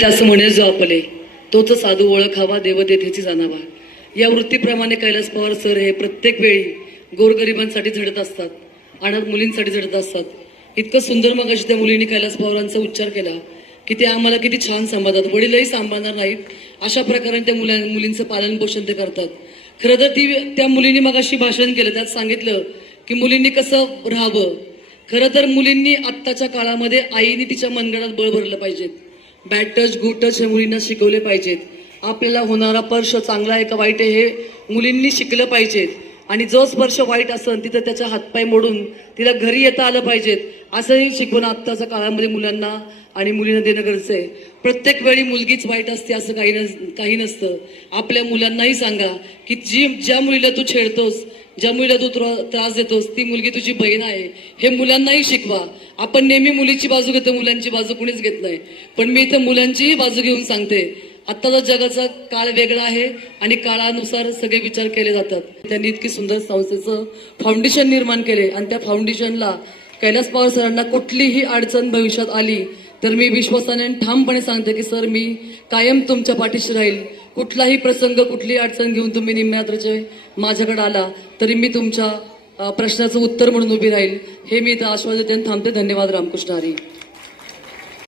त्यास म्हणे जो आपले. तोच साधू ओळखावा देवतेथेची जाणावा. या वृत्तीप्रमाणे कैलास पवार सर हे प्रत्येक वेळी गोरगरिबांसाठी झडत असतात अनाथ मुलींसाठी झडत असतात. इतकं सुंदर मगाशी त्या मुलींनी कैलास पवारांचा उच्चार केला की ते आम्हाला किती छान सांभाळतात. वडीलही सांभाळणार नाहीत अशा प्रकारे त्या मुला मुलींचं पालन पोषण ते करतात. खरं तर ती त्या मुलींनी मगाशी भाषण केलं त्यात सांगितलं की मुलींनी कसं राहावं. खरं तर मुलींनी आत्ताच्या काळामध्ये आईने तिच्या मनगडात बळ भरलं पाहिजेत. बॅड टच गुड टच हे मुलींना शिकवले पाहिजेत. आपल्याला होणारा स्पर्श चांगला आहे का वाईट आहे हे मुलींनी शिकलं पाहिजेत. आणि जो स्पर्श वाईट असेल तिथं त्याच्या हातपाय मोडून तिला घरी येता आलं पाहिजेत. असंही शिकवण आत्ताच्या काळामध्ये मुलांना आणि मुलींना देणं गरजेचं आहे. प्रत्येक वेळी मुलगीच वाईट असते असं काही नस काही नसतं. आपल्या मुलांनाही सांगा की जी ज्या मुलीला तू छेडतोस ज्या मुलीला तू त्रा- त्रास देतोस ती मुलगी तुझी बहीण आहे. हे मुलांनाही शिकवा. आपण नेहमी मुलीची बाजू घेतो मुलांची बाजू कुणीच घेत नाही. पण मी इथं मुलांचीही बाजू घेऊन सांगते आत्ताचा जगाचा काळ वेगळा आहे आणि काळानुसार सगळे विचार केले जातात. त्यांनी इतकी सुंदर संस्थेचं फाउंडेशन निर्माण केले आणि त्या फाउंडेशनला कैलास पवार सरांना कुठलीही अडचण भविष्यात आली तर मी विश्वासाने आणि ठामपणे सांगते की सर मी कायम तुमच्या पाठीशी राहील. कुठलाही प्रसंग कुठलीही अडचण घेऊन तुम्ही निम्म्यात्रचे माझ्याकडे आला तरी मी तुमच्या प्रश्नाचं उत्तर म्हणून उभी राहील. हे मी इथं आश्वासन देऊन थांबते. धन्यवाद रामकृष्ण हरी.